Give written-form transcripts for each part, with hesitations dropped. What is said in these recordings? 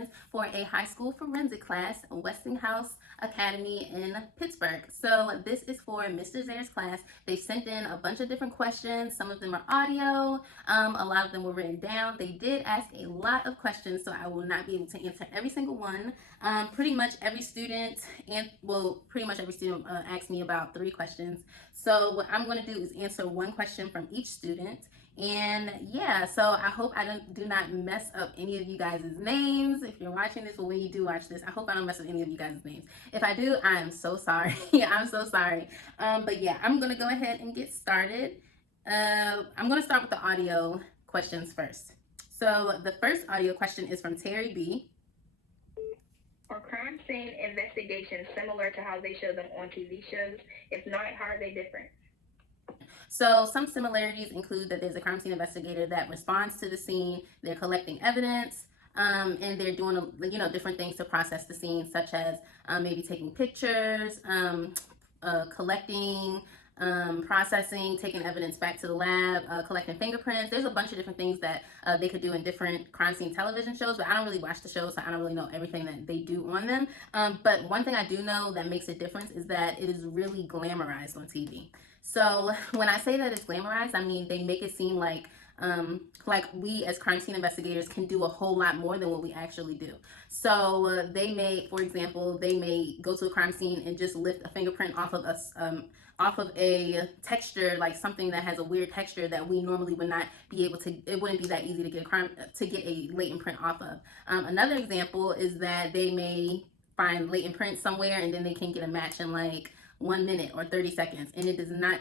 questions for a high school forensic class, Westinghouse Academy in Pittsburgh. So this is for Mr. Zare's class. They sent in a bunch of different questions. Some of them are audio, a lot of them were written down. They did ask a lot of questions, so I will not be able to answer every single one. Pretty much every student, asked me about 3 questions. So what I'm going to do is answer one question from each student. And yeah, so I hope I do not mess up any of you guys' names. If you're watching this, or when you do watch this, I hope I don't mess up any of you guys' names. If I do, I am so sorry. I'm so sorry. But yeah, I'm going to go ahead and get started. I'm going to start with the audio questions first. So the first audio question is from Terry B. Are crime scene investigations similar to how they show them on TV shows? If not, how are they different? So some similarities include that there's a crime scene investigator that responds to the scene, they're collecting evidence, and they're doing different things to process the scene, such as maybe taking pictures, collecting, processing, taking evidence back to the lab, collecting fingerprints. There's a bunch of different things that they could do in different crime scene television shows, but I don't really watch the shows, so I don't really know everything that they do on them. But one thing I do know that makes a difference is that it is really glamorized on TV. So when I say that it's glamorized, I mean they make it seem like we as crime scene investigators can do a whole lot more than what we actually do. So they may, for example, go to a crime scene and just lift a fingerprint off of a texture, like something that has a weird texture that we normally would not be able to. It wouldn't be that easy to get a latent print off of. Another example is that they may find latent print somewhere and then they can get a match in like 1 minute or 30 seconds, and it is not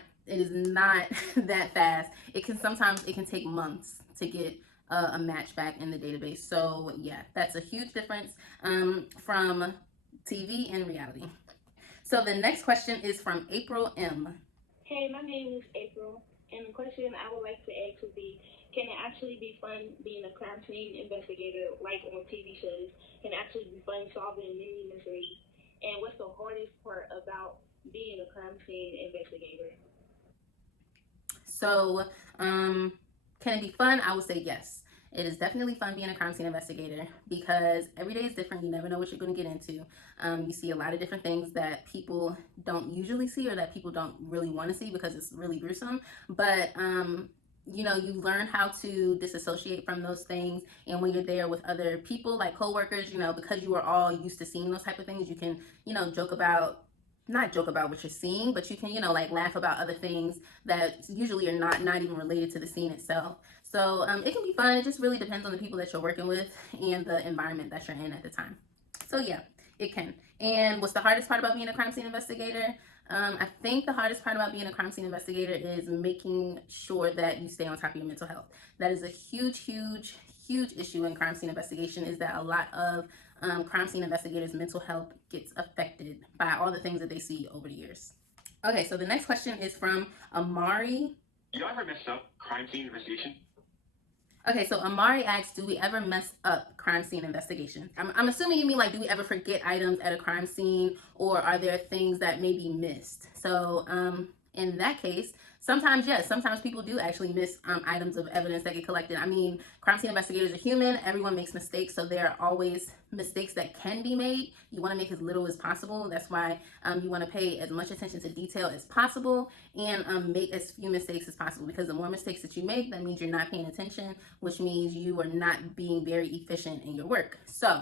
that fast. It can take months to get a match back in the database. So yeah, that's a huge difference from TV and reality. So the next question is from April M. Hey, my name is April, and the question I would like to ask would be, can it actually be fun being a crime scene investigator like on TV shows? Can it actually be fun solving many mysteries? And what's the hardest part about being a crime scene investigator? So, can it be fun? I would say yes. It is definitely fun being a crime scene investigator because every day is different. You never know what you're going to get into. You see a lot of different things that people don't usually see or that people don't really want to see because it's really gruesome. But you learn how to disassociate from those things, and when you're there with other people like coworkers, because you are all used to seeing those type of things, you can not joke about what you're seeing, but you can laugh about other things that usually are not even related to the scene itself. So it can be fun. It just really depends on the people that you're working with and the environment that you're in at the time. So yeah, it can. And what's the hardest part about being a crime scene investigator? I think the hardest part about being a crime scene investigator is making sure that you stay on top of your mental health. That is a huge issue in crime scene investigation, is that a lot of crime scene investigators' mental health gets affected by all the things that they see over the years. Okay, so the next question is from Amari. Do you ever mess up crime scene investigation? Okay, so Amari asks, do we ever mess up crime scene investigation? I'm assuming you mean like, do we ever forget items at a crime scene, or are there things that may be missed? So in that case, sometimes yes, sometimes people do actually miss items of evidence that get collected. I mean, crime scene investigators are human. Everyone makes mistakes, so there are always mistakes that can be made. You want to make as little as possible. That's why you want to pay as much attention to detail as possible and make as few mistakes as possible, because the more mistakes that you make, that means you're not paying attention, which means you are not being very efficient in your work. So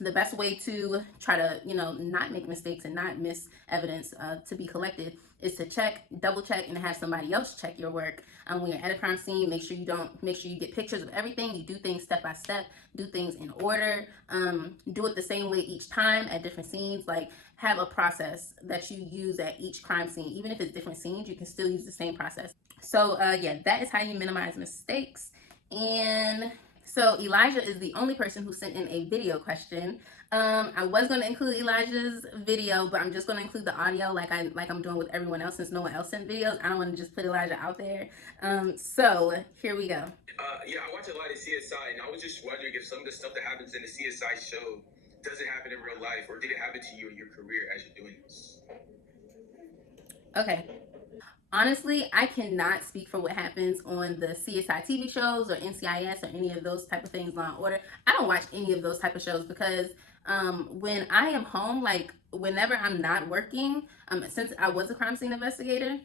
the best way to try to not make mistakes and not miss evidence to be collected is to double check and have somebody else check your work. When you're at a crime scene, make sure you get pictures of everything. You do things step by step, do things in order, do it the same way each time at different scenes. Like, have a process that you use at each crime scene. Even if it's different scenes, you can still use the same process. So yeah, that is how you minimize mistakes. And so Elijah is the only person who sent in a video question. I was going to include Elijah's video, but I'm just going to include the audio like I'm doing with everyone else, since no one else sent videos. I don't want to just put Elijah out there. So here we go. Yeah, I watch a lot of CSI, and I was just wondering if some of the stuff that happens in the CSI show doesn't happen in real life, or did it happen to you in your career as you're doing this? Okay. Honestly, I cannot speak for what happens on the CSI TV shows or NCIS or any of those type of things, Law and Order. I don't watch any of those type of shows because when I am home, like whenever I'm not working, since I was a crime scene investigator,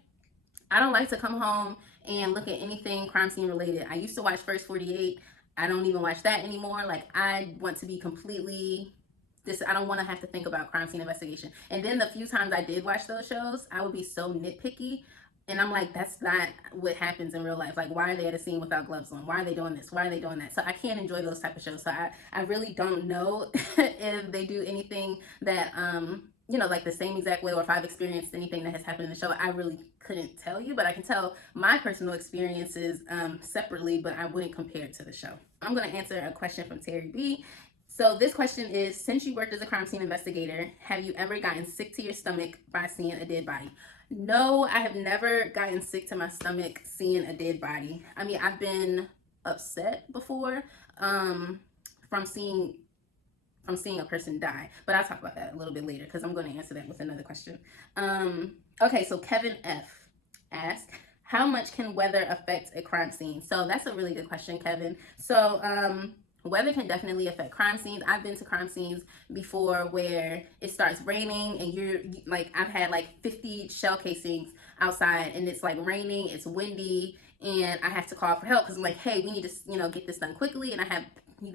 I don't like to come home and look at anything crime scene related. I used to watch First 48. I don't even watch that anymore. Like I want to be completely this. I don't want to have to think about crime scene investigation. And then the few times I did watch those shows, I would be so nitpicky. And I'm like, that's not what happens in real life. Like, why are they at a scene without gloves on? Why are they doing this? Why are they doing that? So I can't enjoy those type of shows. So I really don't know if they do anything that like the same exact way, or if I've experienced anything that has happened in the show. I really couldn't tell you, but I can tell my personal experiences separately, but I wouldn't compare it to the show. I'm going to answer a question from Terry B. So this question is, since you worked as a crime scene investigator, have you ever gotten sick to your stomach by seeing a dead body? No, I have never gotten sick to my stomach seeing a dead body. I mean, I've been upset before from seeing a person die, but I'll talk about that a little bit later because I'm going to answer that with another question. Okay, so Kevin F asked, how much can weather affect a crime scene? So that's a really good question, Kevin. So weather can definitely affect crime scenes. I've been to crime scenes before where it starts raining and you're like, I've had like 50 shell casings outside and it's like raining, it's windy, and I have to call for help because I'm like, hey, we need to get this done quickly. And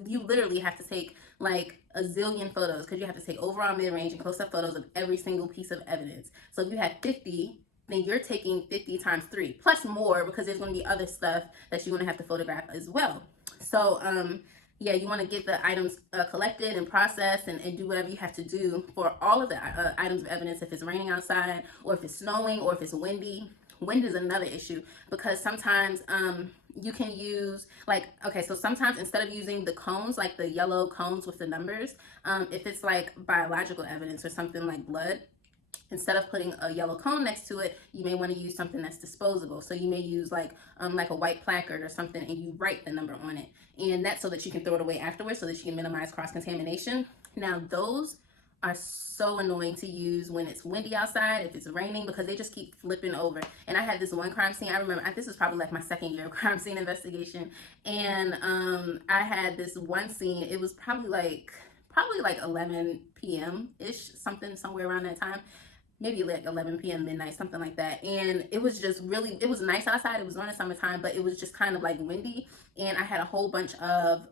you literally have to take like a zillion photos because you have to take overall, mid-range, and close-up photos of every single piece of evidence. So if you have 50, then you're taking 50 times 3 plus more because there's going to be other stuff that you're going to have to photograph as well. So yeah, you want to get the items collected and processed and do whatever you have to do for all of the items of evidence. If it's raining outside, or if it's snowing, or if it's windy. Wind is another issue because sometimes you can use so sometimes instead of using the cones, like the yellow cones with the numbers, if it's like biological evidence or something like blood, instead of putting a yellow cone next to it, you may want to use something that's disposable. So you may use like a white placard or something, and you write the number on it, and that's so that you can throw it away afterwards, so that you can minimize cross-contamination. Now those are so annoying to use when it's windy outside, if it's raining, because they just keep flipping over. And I had this one crime scene, I remember, this was probably like my second year of crime scene investigation, and I had this one scene, it was probably like 11 p.m. ish, somewhere around that time, maybe like 11 p.m. midnight, something like that. And it was just really, it was nice outside, it was during the summertime, but it was just kind of like windy, and I had a whole bunch of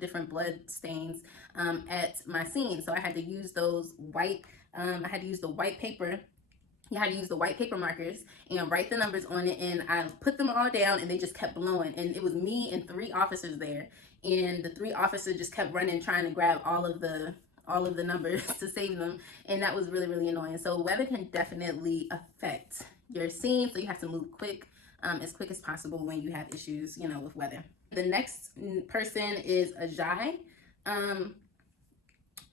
different blood stains at my scene. So I had to use those white I had to use the white paper. You had to use the white paper markers and write the numbers on it, and I put them all down, and they just kept blowing. And it was me and 3 officers there, and the 3 officers just kept running trying to grab all of the numbers to save them, and that was really, really annoying. So weather can definitely affect your scene, so you have to move quick as possible when you have issues with weather. The next person is Ajay.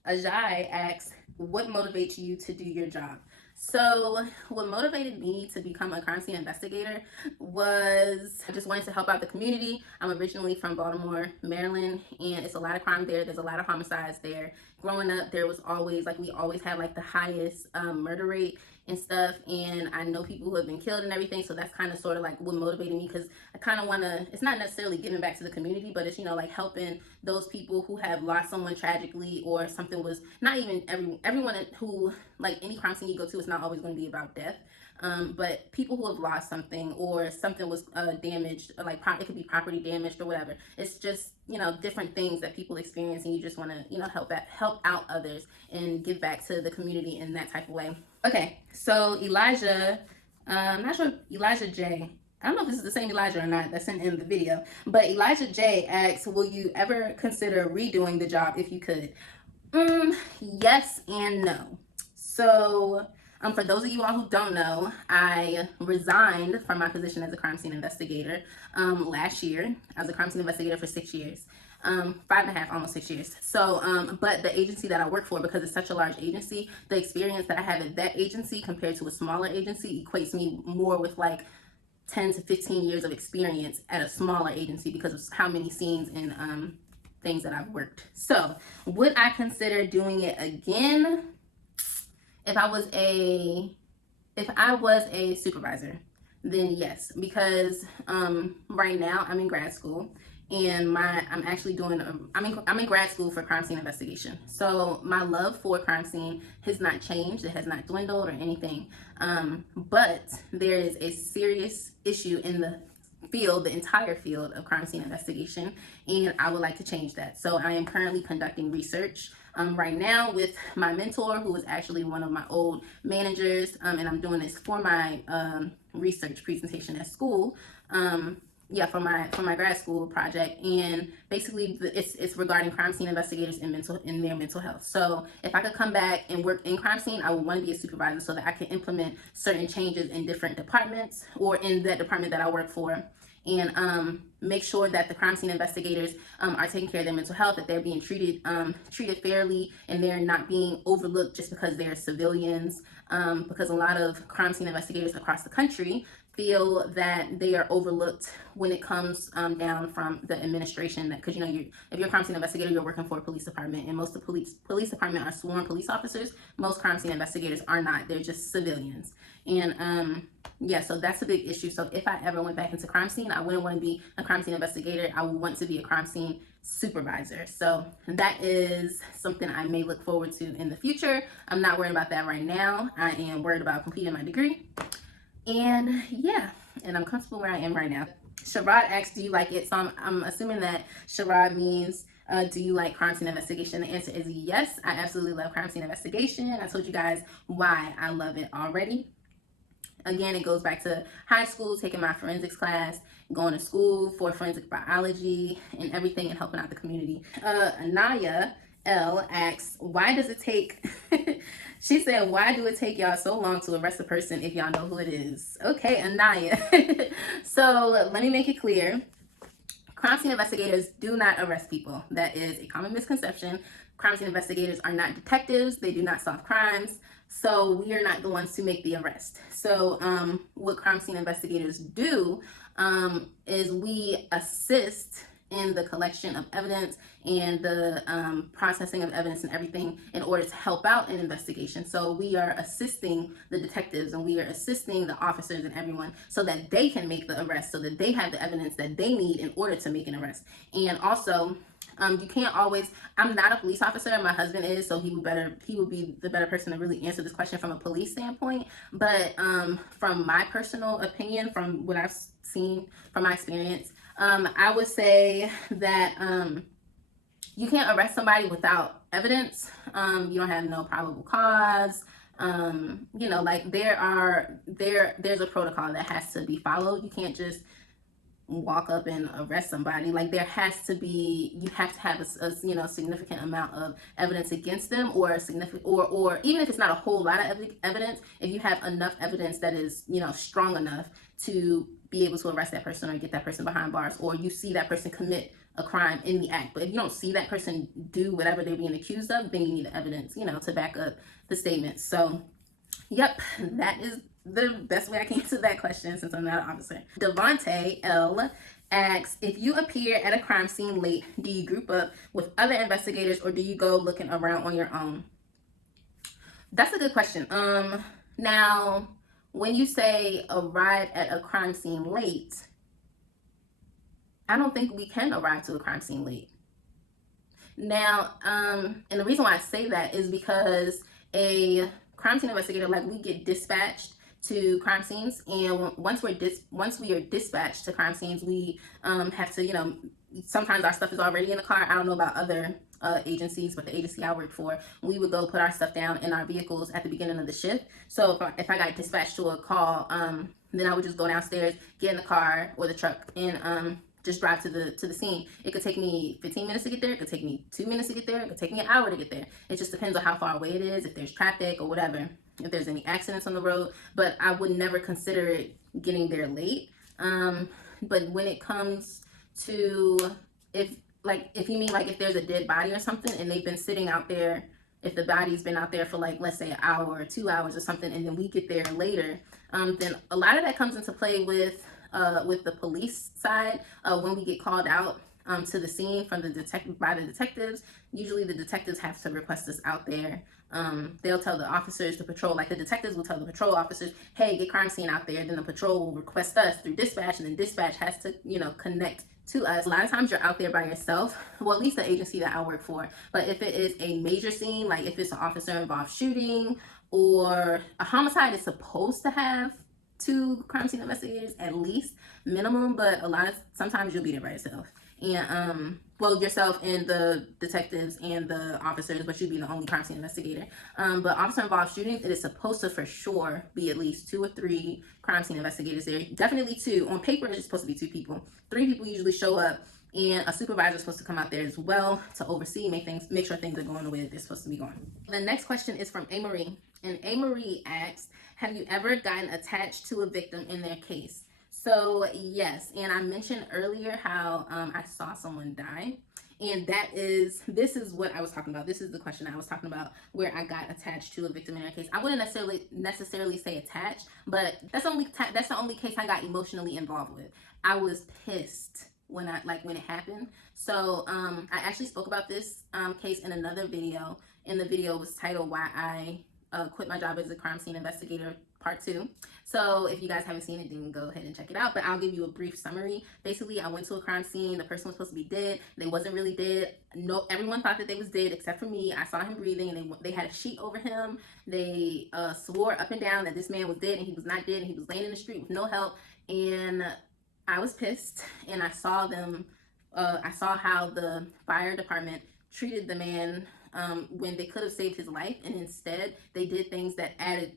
Ajay asks, what motivates you to do your job? So what motivated me to become a crime scene investigator was I just wanted to help out the community. I'm originally from Baltimore, Maryland, and it's a lot of crime there. There's a lot of homicides there. Growing up, there was always we always had like the highest murder rate and stuff, and I know people who have been killed and everything, so that's kind of sort of like what motivated me, because I kind of want to, it's not necessarily giving back to the community, but it's like helping those people who have lost someone tragically, or something was not even everyone who, like, any crime scene you go to, it's not always going to be about death, but people who have lost something, or something was damaged, or like it could be property damaged or whatever. It's just different things that people experience, and you just want to help out others and give back to the community in that type of way. Okay, so Elijah, I'm not sure, Elijah J, I don't know if this is the same Elijah or not that's in the video, but Elijah J asks, will you ever consider redoing the job if you could? Yes and no. So for those of you all who don't know, I resigned from my position as a crime scene investigator last year. I was a crime scene investigator for 6 years. 5.5, almost 6 years. So, but the agency that I work for, because it's such a large agency, the experience that I have at that agency compared to a smaller agency equates me more with like 10 to 15 years of experience at a smaller agency, because of how many scenes and things that I've worked. So, would I consider doing it again? If I was a If I was a supervisor, then yes, because right now I'm in grad school, and I'm actually doing I'm in grad school for crime scene investigation. So my love for crime scene has not changed. It has not dwindled or anything. But there is a serious issue in the field, the entire field of crime scene investigation, and I would like to change that. So I am currently conducting research right now with my mentor, who is actually one of my old managers, and I'm doing this for my research presentation at school. Yeah, for my grad school project, and basically it's regarding crime scene investigators and their mental health. So if I could come back and work in crime scene, I would want to be a supervisor so that I can implement certain changes in different departments or in that department that I work for, and make sure that the crime scene investigators are taking care of their mental health, that they're being treated fairly, and they're not being overlooked just because they're civilians. Because a lot of crime scene investigators across the country feel that they are overlooked when it comes down from the administration. That because if you're a crime scene investigator, you're working for a police department, and most of the police department are sworn police officers. Most crime scene investigators are not; they're just civilians. And yeah, so that's a big issue. So if I ever went back into crime scene, I wouldn't want to be a crime scene investigator. I would want to be a crime scene supervisor. So that is something I may look forward to in the future. I'm not worried about that right now. I am worried about completing my degree. And yeah, and I'm comfortable where I am right now. Sharad asks, do you like it? So I'm assuming that Sharad means, do you like crime scene investigation? The answer is yes. I absolutely love crime scene investigation. I told you guys why I love it already. Again, it goes back to high school, taking my forensics class, going to school for forensic biology and everything, and helping out the community. Anaya L asks, why does it take, she said, why do it take y'all so long to arrest a person if y'all know who it is? Okay, Anaya. So let me make it clear. Crime scene investigators do not arrest people. That is a common misconception. Crime scene investigators are not detectives. They do not solve crimes. So we are not the ones to make the arrest. So what crime scene investigators do is we assist in the collection of evidence and the processing of evidence and everything in order to help out an investigation. So we are assisting the detectives, and we are assisting the officers and everyone so that they can make the arrest, so that they have the evidence that they need in order to make an arrest. And also, you can't always, I'm not a police officer, my husband is, so he would be the better person to really answer this question from a police standpoint. But from my personal opinion, from what I've seen from my experience, I would say that you can't arrest somebody without evidence. You don't have no probable cause. Like there's a protocol that has to be followed. You can't just walk up and arrest somebody. Like there has to be, you have to have a significant amount of evidence against them, or significant, or even if it's not a whole lot of evidence, if you have enough evidence that is strong enough to be able to arrest that person or get that person behind bars, or you see that person commit a crime in the act. But if you don't see that person do whatever they're being accused of, then you need the evidence, to back up the statement. So, yep, that is the best way I can answer that question since I'm not an officer. Devontae L asks, if you appear at a crime scene late, do you group up with other investigators or do you go looking around on your own? That's a good question. Now, when you say arrive at a crime scene late, I don't think we can arrive to a crime scene late. Now, and the reason why I say that is because a crime scene investigator, like, we get dispatched to crime scenes, and once we are dispatched to crime scenes, we have to, sometimes our stuff is already in the car. I don't know about other agencies, but the agency I work for, we would go put our stuff down in our vehicles at the beginning of the shift. So if I got dispatched to a call, then I would just go downstairs, get in the car or the truck, and just drive to the scene. It could take me 15 minutes to get there. It could take me 2 minutes to get there. It could take me an hour to get there. It just depends on how far away it is, if there's traffic or whatever, if there's any accidents on the road. But I would never consider it getting there late. But when it comes to, if you mean like if there's a dead body or something and they've been sitting out there, if the body's been out there for, like, let's say an hour or 2 hours or something, and then we get there later, then a lot of that comes into play with the police side when we get called out to the scene from the detectives. Usually the detectives have to request us out there. They'll tell the officers, the patrol, like the detectives will tell the patrol officers, hey, get crime scene out there. Then the patrol will request us through dispatch, and then dispatch has to, connect to us. A lot of times you're out there by yourself. Well, at least the agency that I work for. But if it is a major scene, like if it's an officer involved shooting or a homicide, is supposed to have 2 crime scene investigators at least minimum. But sometimes you'll be there by yourself. And yourself and the detectives and the officers, but you'd be the only crime scene investigator. But officer involved shootings, it is supposed to for sure be at least 2 or 3 crime scene investigators there. Definitely 2. On paper, it's supposed to be 2 people. 3 people usually show up, and a supervisor is supposed to come out there as well to oversee, make sure things are going the way that they're supposed to be going. The next question is from A. And A. asks, have you ever gotten attached to a victim in their case? So yes, and I mentioned earlier how I saw someone die, and this is what I was talking about. This is the question I was talking about, where I got attached to a victim in their case. I wouldn't necessarily say attached, but that's the only case I got emotionally involved with. I was pissed when it happened. So I actually spoke about this case in another video, and the video was titled "Why I Quit My Job as a Crime Scene Investigator Part 2. So if you guys haven't seen it, then go ahead and check it out. But I'll give you a brief summary. Basically, I went to a crime scene. The person was supposed to be dead. They wasn't really dead. No, everyone thought that they was dead except for me. I saw him breathing, and they had a sheet over him. They swore up and down that this man was dead, and he was not dead, and he was laying in the street with no help. And I was pissed, and I saw them. I saw how the fire department treated the man when they could have saved his life, and instead they did things that added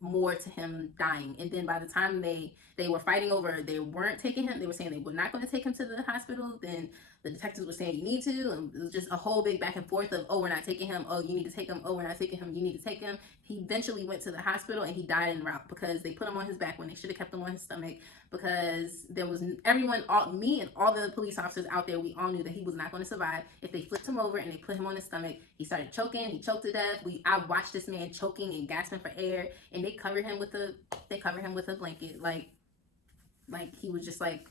more to him dying. And then by the time they were fighting over, they weren't taking him, they were saying they were not going to take him to the hospital. Then the detectives were saying you need to, and it was just a whole big back and forth of, oh, we're not taking him, oh, you need to take him, oh, we're not taking him, you need to take him. He eventually went to the hospital, and he died en route because they put him on his back when they should have kept him on his stomach, because there was me and all the police officers out there, we all knew that he was not going to survive. If they flipped him over and they put him on his stomach, he started choking, he choked to death. I watched this man choking and gasping for air, and they covered him with a blanket, like he was just like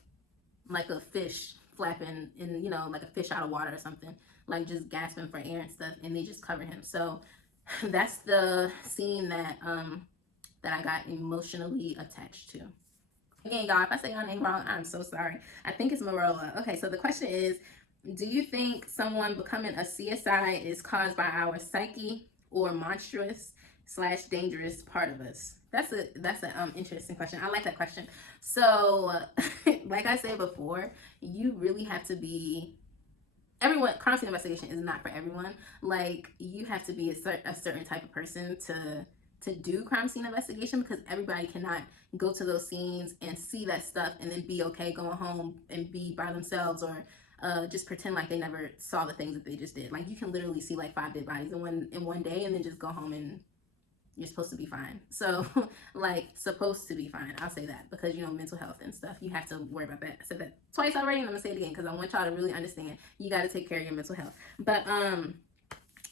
a fish flapping in, like a fish out of water or something, like just gasping for air and stuff, and they just covered him. So that's the scene that I got emotionally attached to. Again, y'all, if I say your name wrong, I'm so sorry. I think it's Marola. Okay, so the question is, do you think someone becoming a CSI is caused by our psyche or monstrous/dangerous part of us? That's an interesting question. I like that question. So, like I said before, you really have to be. Crime scene investigation is not for everyone. Like, you have to be a certain type of person to do crime scene investigation, because everybody cannot go to those scenes and see that stuff and then be okay going home and be by themselves, or just pretend like they never saw the things that they just did. Like, you can literally see like 5 dead bodies in one day and then just go home and you're supposed to be fine. So like, supposed to be fine, I'll say that, because mental health and stuff, you have to worry about that. I said that twice already, and I'm gonna say it again because I want y'all to really understand, you got to take care of your mental health. But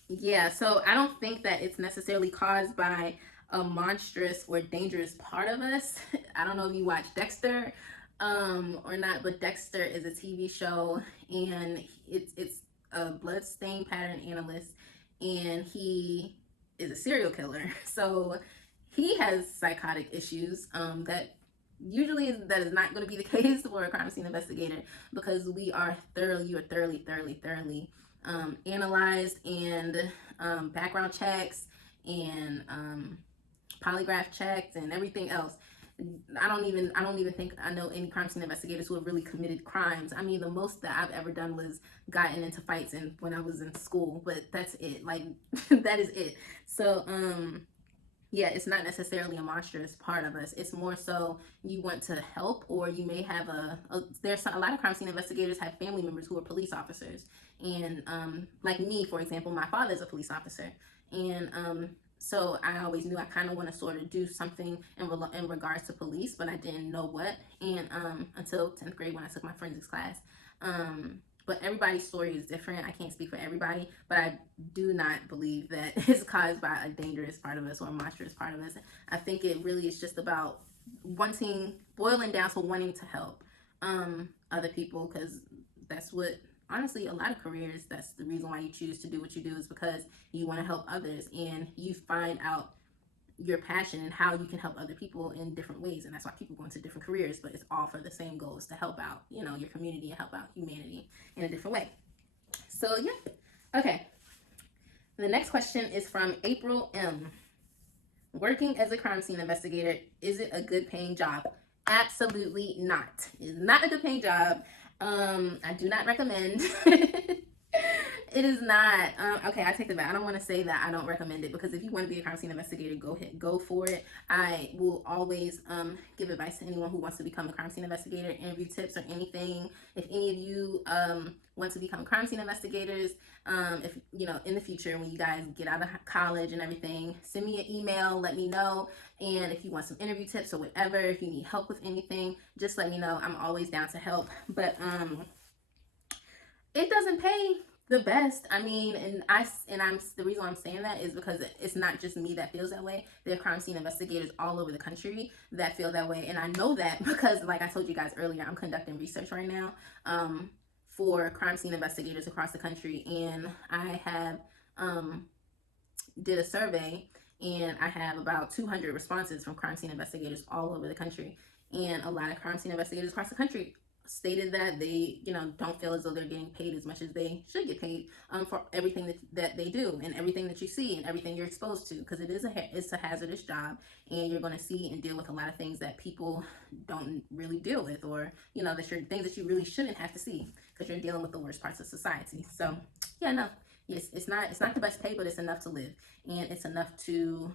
yeah, so I don't think that it's necessarily caused by a monstrous or dangerous part of us. I don't know if you watch Dexter or not, but Dexter is a TV show, and it's a blood stain pattern analyst, and he is a serial killer. So he has psychotic issues that is not going to be the case for a crime scene investigator, because you are thoroughly analyzed, and background checks and polygraph checks and everything else. I don't even think I know any crime scene investigators who have really committed crimes. I mean, the most that I've ever done was gotten into fights when I was in school, but that's it. Like, that is it. So yeah, it's not necessarily a monstrous part of us. It's more so you want to help, or you may have there's a lot of crime scene investigators have family members who are police officers. And like me, for example, my father's a police officer. And so I always knew I kind of want to sort of do something in regards to police, but I didn't know what. And until 10th grade, when I took my forensics class. But everybody's story is different. I can't speak for everybody, but I do not believe that it's caused by a dangerous part of us or a monstrous part of us. I think it really is just about boiling down to wanting to help other people, because that's what, honestly, a lot of careers, that's the reason why you choose to do what you do, is because you want to help others and you find out your passion and how you can help other people in different ways. And that's why people go into different careers, but it's all for the same goals, to help out, you know, your community and help out humanity in a different way. So yeah. Okay. The next question is from April M. Working as a crime scene investigator, is it a good paying job? Absolutely not. It is not a good paying job. I do not recommend. It is not. Okay, I take it back. I don't want to say that I don't recommend it, because if you want to be a crime scene investigator, go ahead, go for it. I will always give advice to anyone who wants to become a crime scene investigator, interview tips or anything. If any of you want to become crime scene investigators, if you know, in the future when you guys get out of college and everything, send me an email, let me know. And if you want some interview tips or whatever, if you need help with anything, just let me know. I'm always down to help. But it doesn't pay the best. I mean, I'm the reason why I'm saying that is because it's not just me that feels that way. There are crime scene investigators all over the country that feel that way, and I know that because, like I told you guys earlier, I'm conducting research right now for crime scene investigators across the country, and I have did a survey, and I have about 200 responses from crime scene investigators all over the country, and a lot of crime scene investigators across the country stated that they, you know, don't feel as though they're getting paid as much as they should get paid for everything that they do and everything that you see and everything you're exposed to, because it's a hazardous job, and you're going to see and deal with a lot of things that people don't really deal with, or you know, things that you really shouldn't have to see, because you're dealing with the worst parts of society. So yeah, no, yes, it's not the best pay, but it's enough to live, and it's enough to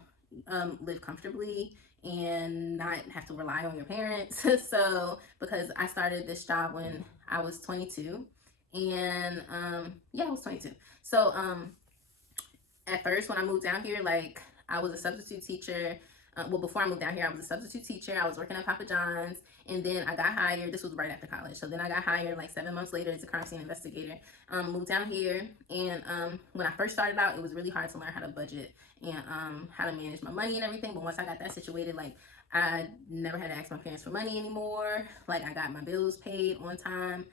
live comfortably and not have to rely on your parents. So because I started this job when I was 22, and yeah, I was 22. So at first when I moved down here, like, I was a substitute teacher. Well, before I moved down here, I was a substitute teacher. I was working at Papa John's, and then I got hired. This was right after college. So then I got hired like 7 months later as a crime scene investigator. Moved down here, and when I first started out, it was really hard to learn how to budget and how to manage my money and everything. But once I got that situated, like, I never had to ask my parents for money anymore. Like, I got my bills paid on time,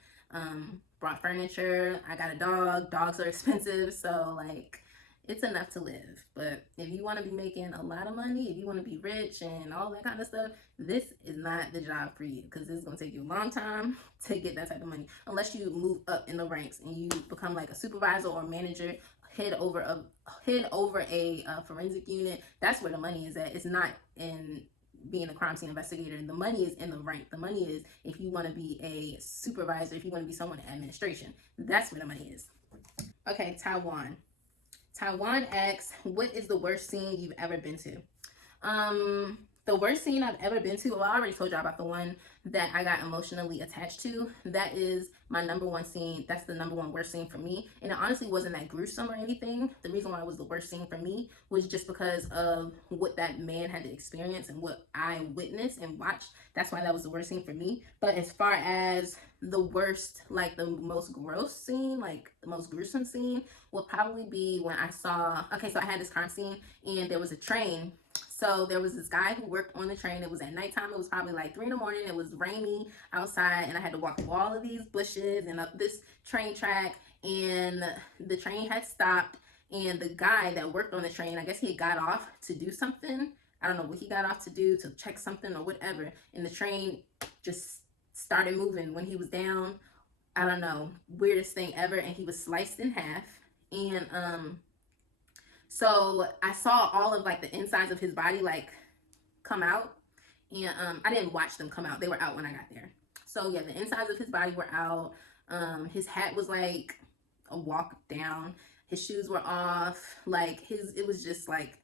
brought furniture. I got a dog. Dogs are expensive, so like, it's enough to live. But if you want to be making a lot of money, if you want to be rich and all that kind of stuff, this is not the job for you, because it's going to take you a long time to get that type of money, unless you move up in the ranks and you become like a supervisor or manager, head over a forensic unit. That's where the money is at. It's not in being a crime scene investigator. The money is in the rank. The money is if you want to be a supervisor, if you want to be someone in administration. That's where the money is. Okay, Taiwan. Taiwan asks, what is the worst scene you've ever been to? The worst scene I've ever been to, well, I already told y'all about the one that I got emotionally attached to. That is my number one scene. That's the number one worst scene for me. And it honestly wasn't that gruesome or anything. The reason why it was the worst scene for me was just because of what that man had to experience and what I witnessed and watched. That's why that was the worst scene for me. But as far as the worst, like the most gross scene, like the most gruesome scene, would probably be when I saw, okay, so I had this crime scene and there was a train. So there was this guy who worked on the train. It was at nighttime. It was probably like 3 in the morning. It was rainy outside, and I had to walk through all of these bushes and up this train track, and the train had stopped, and the guy that worked on the train, I guess he got off to do something. I don't know what he got off to do, to check something or whatever, and the train just started moving when he was down. I don't know, weirdest thing ever, and he was sliced in half. And so I saw all of like the insides of his body like come out, and I didn't watch them come out. They were out when I got there. So yeah, the insides of his body were out. His hat was like a walk down. His shoes were off. Like it was just like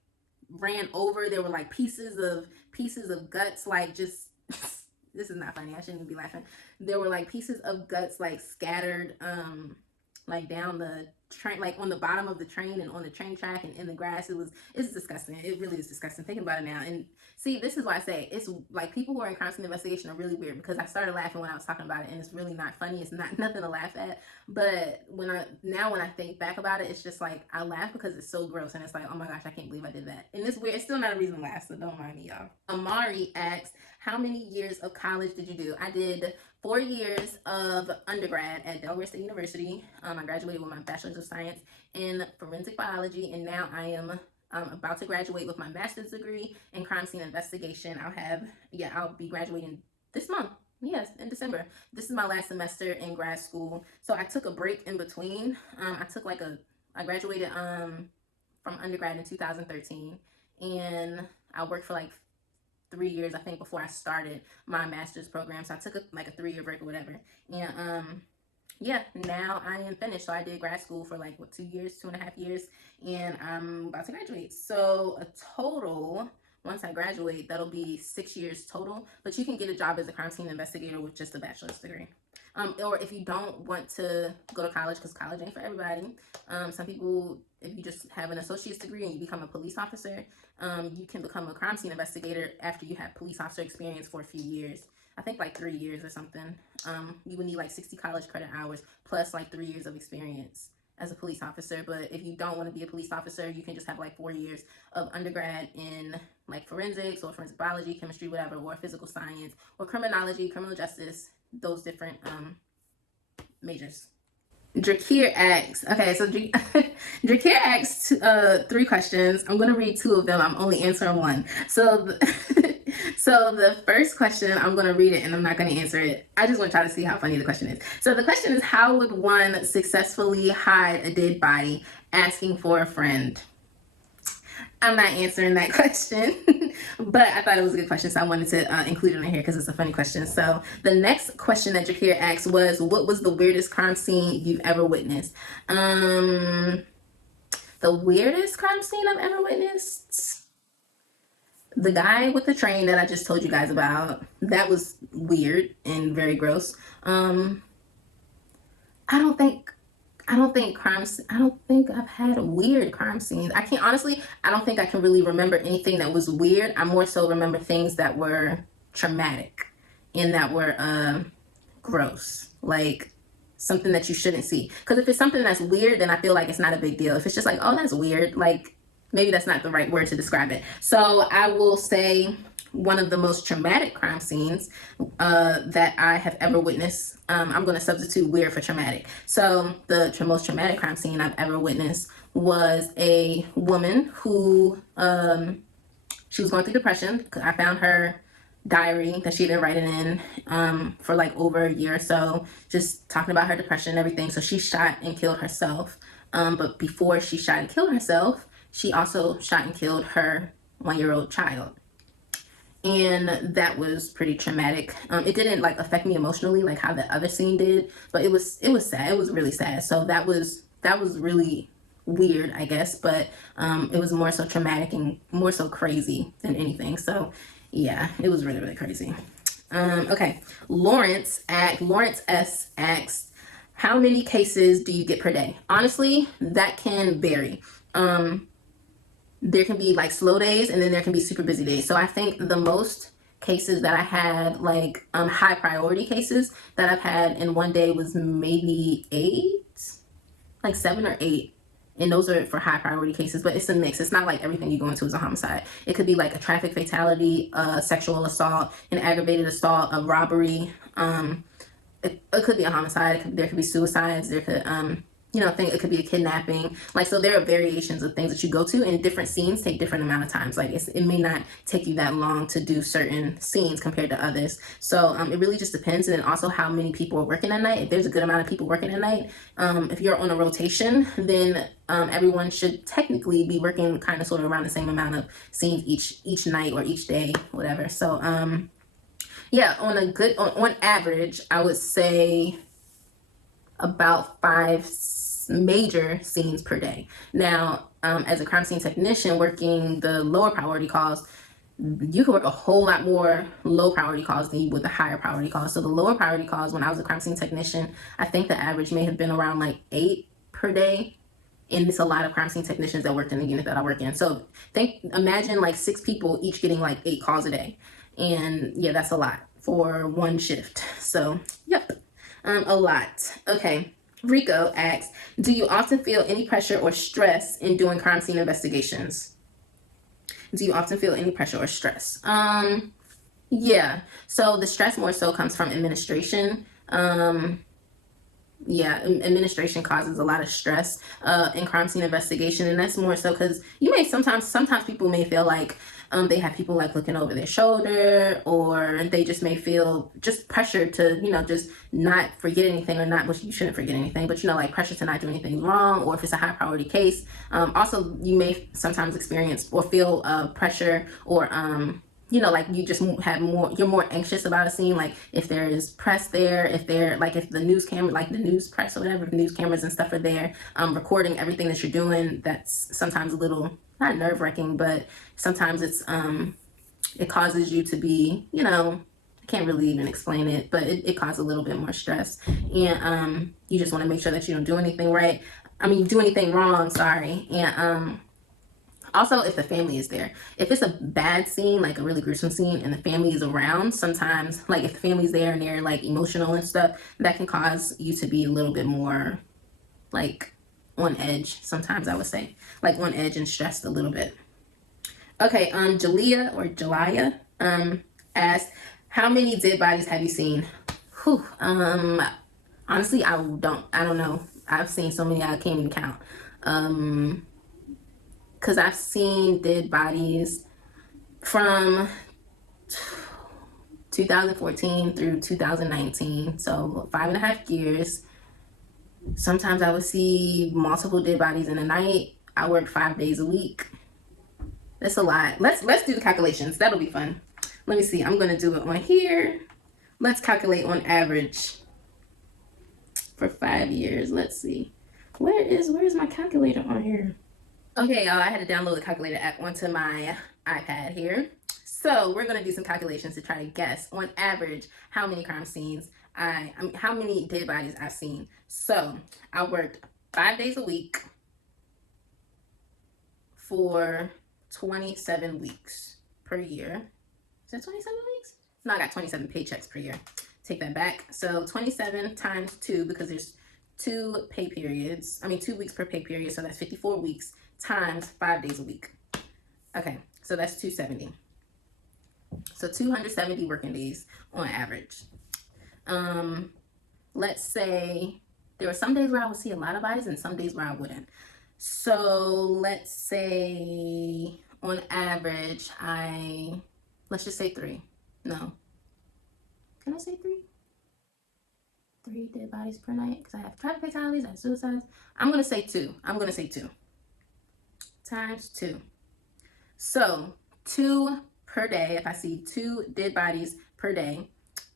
ran over. There were like pieces of guts, like just this is not funny. I shouldn't be laughing. There were like pieces of guts like scattered like down the train, like on the bottom of the train and on the train track and in the grass. It's disgusting. It really is disgusting thinking about it now. And see, this is why I say it's like people who are in crime scene investigation are really weird, because I started laughing when I was talking about it, and it's really not funny. It's not nothing to laugh at. But when I think back about it, it's just like I laugh because it's so gross, and it's like, oh my gosh, I can't believe I did that. And it's weird. It's still not a reason to laugh, so don't mind me, y'all. Amari asks, how many years of college did you do? I did 4 years of undergrad at Delaware State University. I graduated with my Bachelor's of Science in Forensic Biology, and now I am about to graduate with my master's degree in crime scene investigation. I'll be graduating this month. Yes, in December. This is my last semester in grad school. So I took a break in between. I graduated from undergrad in 2013, and I worked for like 3 years, I think, before I started my master's program. So I took a 3-year break or whatever. And now I am finished. So I did grad school for 2 years, 2.5 years, and I'm about to graduate. So a total, once I graduate, that'll be 6 years total. But you can get a job as a crime scene investigator with just a bachelor's degree. Or if you don't want to go to college, because college ain't for everybody. Some people, if you just have an associate's degree and you become a police officer, you can become a crime scene investigator after you have police officer experience for a few years. I think 3 years or something. You would need 60 college credit hours plus 3 years of experience as a police officer. But if you don't want to be a police officer, you can just have 4 years of undergrad in forensics or forensic biology, chemistry, whatever, or physical science or criminology, criminal justice, those different majors. Drakir asks, okay, so Drakir asks 3 questions. I'm going to read 2 of them. I'm only answering 1. So the first question, I'm going to read it and I'm not going to answer it. I just want to try to see how funny the question is. So the question is, how would one successfully hide a dead body? Asking for a friend. I'm not answering that question, but I thought it was a good question, so I wanted to include it in here because it's a funny question. So the next question that Jakir asked was, what was the weirdest crime scene you've ever witnessed? The weirdest crime scene I've ever witnessed? The guy with the train that I just told you guys about. That was weird and very gross. I don't think I've had weird crime scenes. I don't think I can really remember anything that was weird. I more so remember things that were traumatic and that were gross, like something that you shouldn't see. Because if it's something that's weird, then I feel like it's not a big deal. If it's just oh, that's weird, maybe that's not the right word to describe it. So I will say one of the most traumatic crime scenes that I have ever witnessed. I'm going to substitute weird for traumatic. So the most traumatic crime scene I've ever witnessed was a woman who, she was going through depression. I found her diary that she had been writing in for over a year or so, just talking about her depression and everything. So she shot and killed herself. But before she shot and killed herself, she also shot and killed her 1-year-old child. And that was pretty traumatic. It didn't affect me emotionally like how the other scene did, but it was sad. It was really sad. So that was really weird, I guess, but it was more so traumatic and more so crazy than anything. So yeah, it was really, really crazy. Okay, Lawrence S asks, how many cases do you get per day? Honestly, that can vary. There can be slow days and then there can be super busy days. So I think the most cases that I had, high priority cases that I've had in one day was maybe 8, 7 or 8. And those are for high priority cases, but it's a mix. It's not everything you go into is a homicide. It could be a traffic fatality, a sexual assault, an aggravated assault, a robbery. It could be a homicide. There could be suicides. There could, it could be a kidnapping. So there are variations of things that you go to, and different scenes take different amount of times. It may not take you that long to do certain scenes compared to others. So it really just depends. And then also how many people are working at night. If there's a good amount of people working at night, if you're on a rotation, then everyone should technically be working kind of sort of around the same amount of scenes each night or each day, whatever. So yeah, on average, I would say about 5 major scenes per day. Now, as a crime scene technician working the lower priority calls, you can work a whole lot more low priority calls than you would the higher priority calls. So the lower priority calls, when I was a crime scene technician, I think the average may have been around 8 per day. And it's a lot of crime scene technicians that worked in the unit that I work in. So imagine 6 people each getting 8 calls a day. And yeah, that's a lot for one shift. So yep, a lot. Okay. Rico asks, do you often feel any pressure or stress in doing crime scene investigations? Do you often feel any pressure or stress? Yeah. So the stress more so comes from administration. Yeah, administration causes a lot of stress in crime scene investigation, and that's more so because you may sometimes people may feel like they have people like looking over their shoulder, or they just may feel just pressure to just not forget anything, or not, which you shouldn't forget anything, but like pressure to not do anything wrong, or if it's a high priority case. Also, you may sometimes experience or feel pressure, or like you just have more, you're more anxious about a scene, like if there is press there, if they're like, if the news camera, like the news press or whatever, news cameras and stuff are there recording everything that you're doing. That's sometimes a little, not nerve-wracking, but sometimes it causes you to be, I can't really even explain it, but it causes a little bit more stress. And you just want to make sure that you don't do anything right, do anything wrong, sorry. And also, if the family is there, if it's a bad scene, like a really gruesome scene, and the family is around, sometimes, like if the family's there and they're like emotional and stuff, that can cause you to be a little bit more like on edge. Sometimes I would say, like on edge and stressed a little bit. Okay, Jalaya asked, how many dead bodies have you seen? Whew, honestly, I don't know. I've seen so many I can't even count. Because I've seen dead bodies from 2014 through 2019, so 5.5 years. Sometimes I would see multiple dead bodies in a night. I work 5 days a week. That's a lot. Let's do the calculations. That'll be fun. Let me see. I'm gonna do it on here. Let's calculate on average for 5 years. Let's see. Where's my calculator on here? Okay, y'all, I had to download the calculator app onto my iPad here. So we're gonna do some calculations to try to guess on average how many crime scenes how many dead bodies I've seen. So I worked 5 days a week for 27 weeks per year. Is that 27 weeks? No, I got 27 paychecks per year. Take that back. So 27 times 2, because there's 2 pay periods. 2 weeks per pay period, so that's 54 weeks times 5 days a week. Okay, so that's 270. So 270 working days on average. Let's say there were some days where I would see a lot of bodies and some days where I wouldn't. So let's say on average, let's just say 3. No. Can I say 3? 3 dead bodies per night, because I have traffic fatalities, I have suicides. I'm going to say 2. I'm going to say 2. Times 2. So 2 per day, if I see 2 dead bodies per day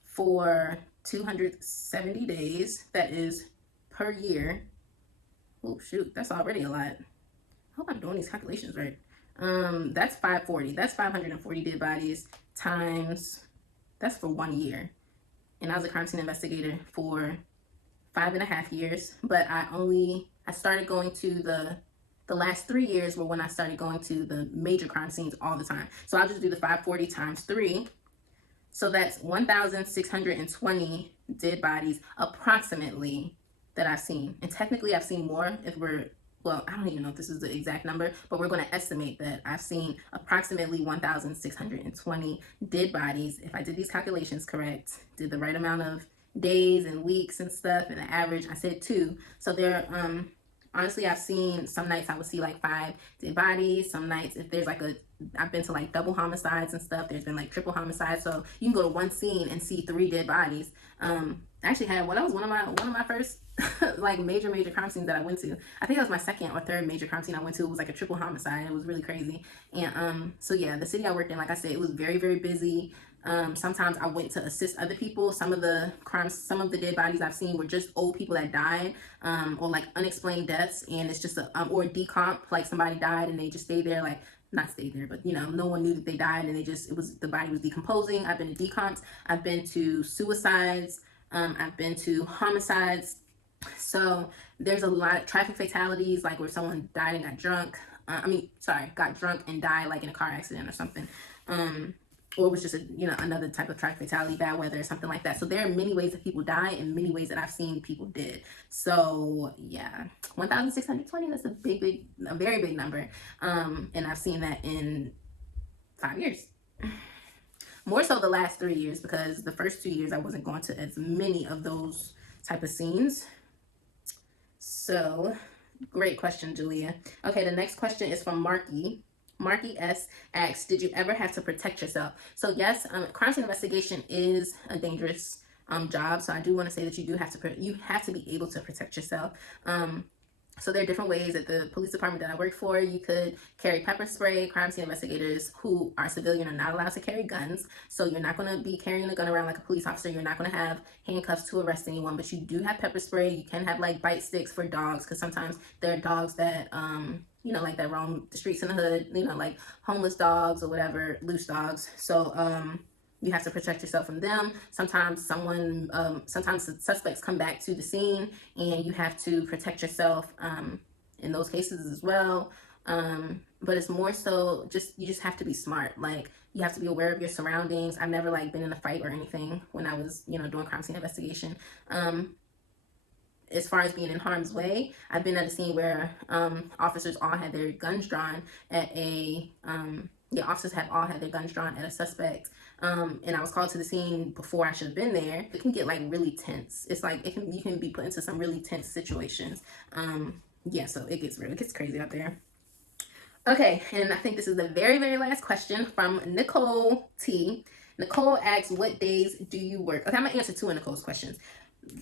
for 270 days, that is per year. Oh shoot, that's already a lot. I hope I'm doing these calculations right. That's 540. That's 540 dead bodies times, that's for 1 year. And I was a crime scene investigator for 5.5 years, but I started going to the last 3 years were when I started going to the major crime scenes all the time. So I'll just do the 540 times 3. So that's 1,620 dead bodies approximately that I've seen. And technically I've seen more I don't even know if this is the exact number, but we're going to estimate that I've seen approximately 1,620 dead bodies. If I did these calculations correct, did the right amount of days and weeks and stuff, and the average, I said 2. So there, honestly, I've seen some nights I would see like 5 dead bodies. Some nights, if there's like I've been to like double homicides and stuff. There's been like triple homicides. So you can go to one scene and see 3 dead bodies. I actually had that was one of my first like major crime scenes that I went to. I think that was my second or third major crime scene I went to. It was like a triple homicide. It was really crazy. And so yeah, the city I worked in, like I said, it was very, very busy. Sometimes I went to assist other people. Some of the dead bodies I've seen were just old people that died, or like unexplained deaths, and it's just or decomp, like somebody died and they just stayed there, like not stayed there, but no one knew that they died, and the body was decomposing. I've been to decomps. I've been to suicides. I've been to homicides. So there's a lot of traffic fatalities, like where someone died and got drunk. Got drunk and died, like in a car accident or something. Or it was just another type of traffic fatality, bad weather, something like that. So there are many ways that people die and many ways that I've seen people dead. So yeah, 1,620, that's a very big number. And I've seen that in 5 years. More so the last 3 years, because the first 2 years I wasn't going to as many of those type of scenes. So, great question, Julia. Okay, the next question is from Marky. Marky S asks, did you ever have to protect yourself? So yes, crime scene investigation is a dangerous job. So I do want to say that you have to be able to protect yourself. So there are different ways. At the police department that I work for, you could carry pepper spray. Crime scene investigators who are civilian are not allowed to carry guns. So you're not going to be carrying a gun around like a police officer. You're not going to have handcuffs to arrest anyone, but you do have pepper spray. You can have like bite sticks for dogs, because sometimes there are dogs that, like that roam the streets in the hood, like homeless dogs or whatever, loose dogs. So, you have to protect yourself from them. Sometimes sometimes the suspects come back to the scene, and you have to protect yourself in those cases as well. But it's more so you just have to be smart. Like, you have to be aware of your surroundings. I've never like been in a fight or anything when I was, doing crime scene investigation. As far as being in harm's way, I've been at a scene where officers all had their guns drawn at officers have all had their guns drawn at a suspect. And I was called to the scene before I should have been there. It can get like really tense. It's like you can be put into some really tense situations. So it gets crazy out there. Okay, and I think this is the very, very last question from Nicole T. Nicole asks, what days do you work? Okay, I'm gonna answer two of Nicole's questions.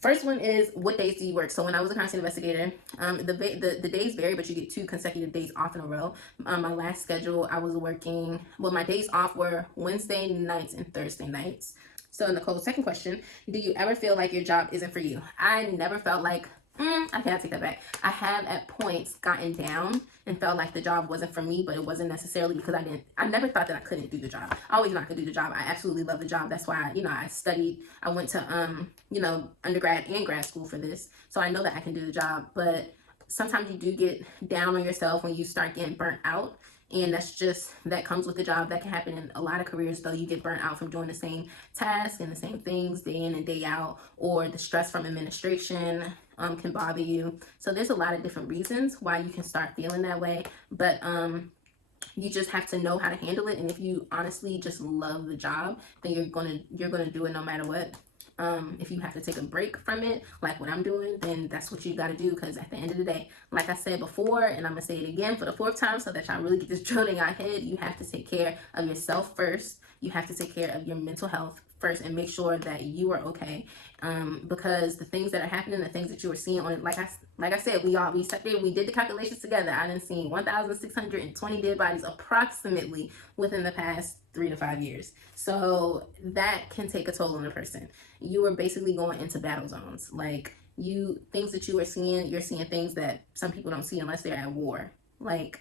First one is, what days do you work? So when I was a crime scene investigator, the days vary, but you get 2 consecutive days off in a row. My last schedule, I was working, my days off were Wednesday nights and Thursday nights. So Nicole's second question, do you ever feel like your job isn't for you? I never felt like, I can't take that back. I have at points gotten down and felt like the job wasn't for me, but it wasn't necessarily because I never thought that I couldn't do the job. I always knew I could do the job. I absolutely love the job. That's why, I studied, I went to, undergrad and grad school for this. So I know that I can do the job, but sometimes you do get down on yourself when you start getting burnt out. And that comes with the job. That can happen in a lot of careers, though. You get burnt out from doing the same tasks and the same things day in and day out, or the stress from administration can bother you. So there's a lot of different reasons why you can start feeling that way. But you just have to know how to handle it. And if you honestly just love the job, then you're gonna do it no matter what. If you have to take a break from it, like what I'm doing, then that's what you got to do. Because at the end of the day, like I said before, and I'm gonna say it again for the 4th time so that y'all really get this drilled in your head, you have to take care of yourself first. You have to take care of your mental health first and make sure that you are okay. Because the things that are happening, the things that you were seeing on it, like I said, we sat there, we did the calculations together. I done seen 1,620 dead bodies approximately within the past 3 to 5 years. So that can take a toll on a person. You are basically going into battle zones. Like, things that you are seeing, you're seeing things that some people don't see unless they're at war. Like,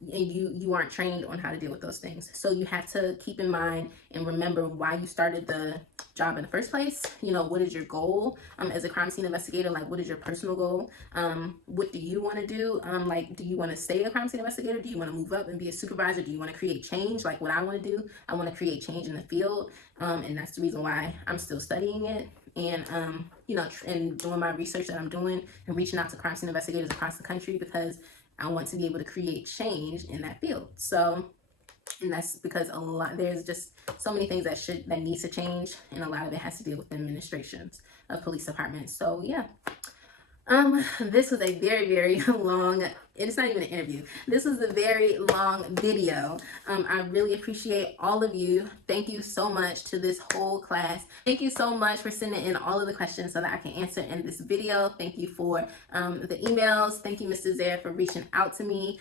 and you aren't trained on how to deal with those things. So you have to keep in mind and remember why you started the job in the first place. What is your goal as a crime scene investigator? Like, what is your personal goal? What do you want to do? Like, do you want to stay a crime scene investigator? Do you want to move up and be a supervisor? Do you want to create change? Like what I want to do, I want to create change in the field. And that's the reason why I'm still studying it. And, and doing my research that I'm doing and reaching out to crime scene investigators across the country, because I want to be able to create change in that field. So, and that's because there's just so many things that needs to change, and a lot of it has to deal with administrations of police departments. So yeah. This was a very, very long, it's not even an interview. This was a very long video. I really appreciate all of you. Thank you so much to this whole class. Thank you so much for sending in all of the questions so that I can answer in this video. Thank you for the emails. Thank you, Mr. Zaire, for reaching out to me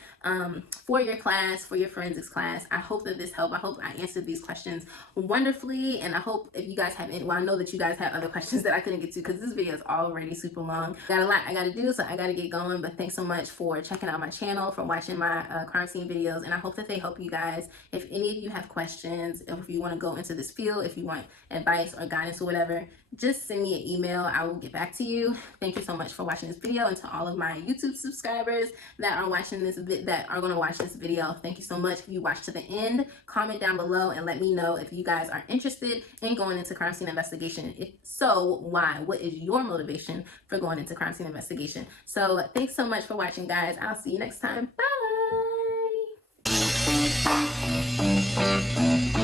for your class, for your forensics class. I hope that this helped. I hope I answered these questions wonderfully. And I hope if you guys have any, I know that you guys have other questions that I couldn't get to because this video is already super long. Got a lot I gotta do, so I gotta get going. But thanks so much for checking out my channel, for watching my crime scene videos, and I hope that they help you guys. If any of you have questions, if you want to go into this field, if you want advice or guidance or whatever, just send me an email. I will get back to you. Thank you so much for watching this video, and to all of my YouTube subscribers that are watching this, that are going to watch this video, thank you so much. If you watched to the end, comment down below and let me know if you guys are interested in going into crime scene investigation. If so, why? What is your motivation for going into crime scene investigation? So thanks so much for watching, guys. I'll see you next time. Bye.